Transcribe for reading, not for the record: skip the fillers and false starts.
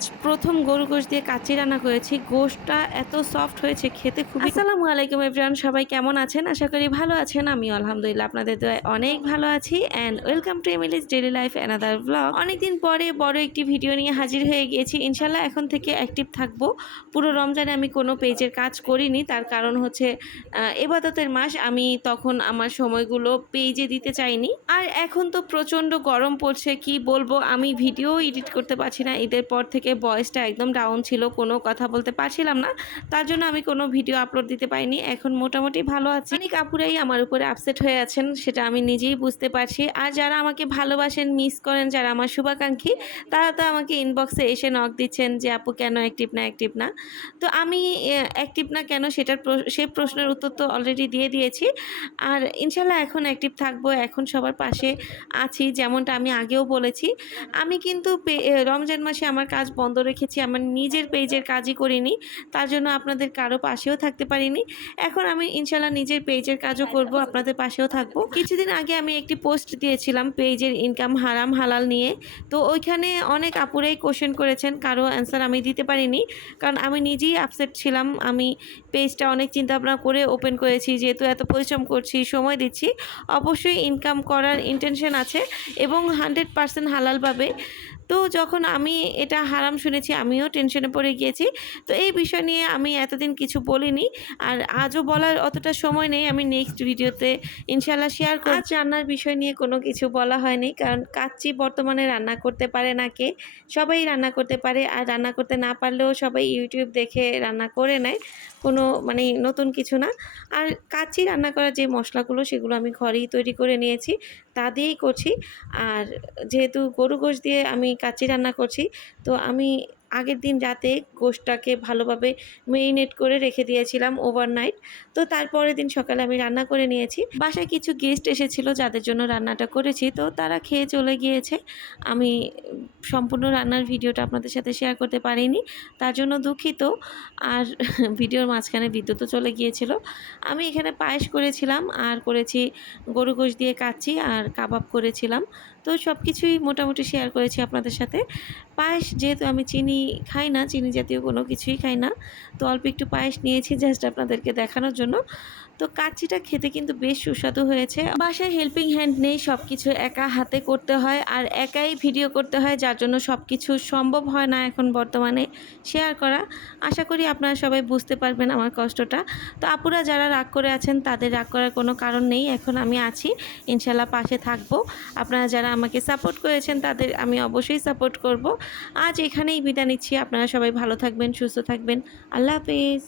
আজ প্রথম গরু গোশত দিয়ে কাচ্চি রান্না করেছি। গোশতটা এত সফট হয়েছে খেতে খুবই। আসসালামু আলাইকুম এভরিওয়ান, সবাই কেমন আছেন? আশা করি ভালো আছেন। আমিও আলহামদুলিল্লাহ আপনাদের দোয়ায় অনেক ভালো আছি। And welcome to Emily's daily life another blog. অনেকদিন পরে বড় একটি ভিডিও নিয়ে হাজির হয়ে গিয়েছি। ইনশাল্লাহ এখন থেকে অ্যাক্টিভ থাকবো। পুরো রমজানে আমি কোনো পেজের কাজ করিনি, তার কারণ হচ্ছে ইবাদতের মাস। আমি তখন আমার সময়গুলো পেজে দিতে চাইনি। আর এখন তো প্রচণ্ড গরম পড়ছে, কি বলবো, আমি ভিডিও এডিট করতে পারছি না। ঈদের পর থেকে ভয়েসটা একদম ডাউন ছিল, কোনো কথা বলতে পারছিলাম না, তার জন্য আমি কোনো ভিডিও আপলোড দিতে পারিনি। এখন মোটামুটি ভালো আছি। অনেক আপুরাই আমার উপরে আপসেট হয়ে আছেন, সেটা আমি নিজেই বুঝতে পারছি। আর যারা আমাকে ভালোবাসেন, মিস করেন, যারা আমার শুভাকাঙ্ক্ষী, তারা তো আমাকে ইনবক্সে এসে নক দিচ্ছেন যে আপু কেন অ্যাক্টিভ না অ্যাক্টিভ না। তো আমি অ্যাক্টিভ না কেন সেই প্রশ্নের উত্তর তো অলরেডি দিয়ে দিয়েছি। আর ইনশাল্লাহ এখন অ্যাক্টিভ থাকবো, এখন সবার পাশে আছি। যেমনটা আমি আগেও বলেছি, আমি কিন্তু রমজান মাসে আমার কাজ বন্ধ রেখেছি, আমার নিজের পেজের কাজই করিনি, তার জন্য আপনাদের কারো পাশেও থাকতে পারিনি। এখন আমি ইনশাল্লাহ নিজের পেজের কাজও করব, আপনাদের পাশেও থাকবো। কিছুদিন আগে আমি একটি পোস্ট দিয়েছিলাম পেজের ইনকাম হারাম হালাল নিয়ে। তো ওইখানে অনেক আপুরাই কোশ্চেন করেছেন, কারো অ্যান্সার আমি দিতে পারিনি, কারণ আমি নিজেই আপসেট ছিলাম। আমি পেজটা অনেক চিন্তা ভাবনা করে ওপেন করেছি, যেহেতু এত পরিশ্রম করছি, সময় দিচ্ছি, অবশ্যই ইনকাম করার ইন্টেনশন আছে এবং 100% হালালভাবে। তো যখন আমি এটা হারাম শুনেছি, আমিও টেনশনে পড়ে গিয়েছি। তো এই বিষয় নিয়ে আমি এতদিন কিছু বলিনি, আর আজও বলার অতটা সময় নেই। আমি নেক্সট ভিডিওতে ইনশাল্লাহ শেয়ার করব। আজ রান্নার বিষয় নিয়ে কোনো কিছু বলা হয়নি, কারণ কাচ্চি বর্তমানে রান্না করতে পারে না কে? সবাই রান্না করতে পারে, আর রান্না করতে না পারলেও সবাই ইউটিউব দেখে রান্না করে নেয়, কোনো মানে নতুন কিছু না। আর কাচ্চি রান্না করার যে মশলাগুলো, সেগুলো আমি ঘরেই তৈরি করে নিয়েছি, তা দিয়েই করছি। আর যেহেতু গরু গোশত দিয়ে আমি কাচ্চি রান্না করছি, তো আমি আগের দিন রাতে গোশতটাকে ভালোভাবে মেরিনেট করে রেখে দিয়েছিলাম ওভারনাইট। তো তারপরের দিন সকালে আমি রান্না করে নিয়েছি। বাসায় কিছু গেস্ট এসেছিল, যাদের জন্য রান্নাটা করেছি, তো তারা খেয়ে চলে গিয়েছে। আমি সম্পূর্ণ রান্নার ভিডিওটা আপনাদের সাথে শেয়ার করতে পারিনি, তার জন্য দুঃখিত। আর ভিডিওর মাঝখানে বিদ্যুৎও চলে গিয়েছিল। আমি এখানে পায়েস করেছিলাম, আর করেছি গরু গোশত দিয়ে কাচ্চি, আর কাবাব করেছিলাম। তো সব কিছুই মোটামুটি শেয়ার করেছি আপনাদের সাথে। পায়েস যেহেতু আমি চিনি খাই না, চিনি জাতীয় কোনো কিছুই খাই না, তো অল্প একটু পায়েস নিয়েছি জাস্ট আপনাদেরকে দেখানোর জন্য। তো কাচ্চিটা খেতে কিন্তু বেশ সুস্বাদু হয়েছে। বাসায় হেল্পিং হ্যান্ড নেই, সব কিছু একা হাতে করতে হয়, আর একাই ভিডিও করতে হয়, যার জন্য সব কিছু সম্ভব হয় না এখন বর্তমানে শেয়ার করা। আশা করি আপনারা সবাই বুঝতে পারবেন আমার কষ্টটা। তো আপুরা যারা রাগ করে আছেন, তাদের রাগ করার কোনো কারণ নেই, এখন আমি আছি, ইনশাল্লাহ পাশে থাকবো। আপনারা যারা আমাকে সাপোর্ট করেছেন, তাদের আমি অবশ্যই সাপোর্ট করব। আজ এখানেই বিদায় নিচ্ছি। আপনারা সবাই ভালো থাকবেন, সুস্থ থাকবেন। আল্লাহ হাফেজ।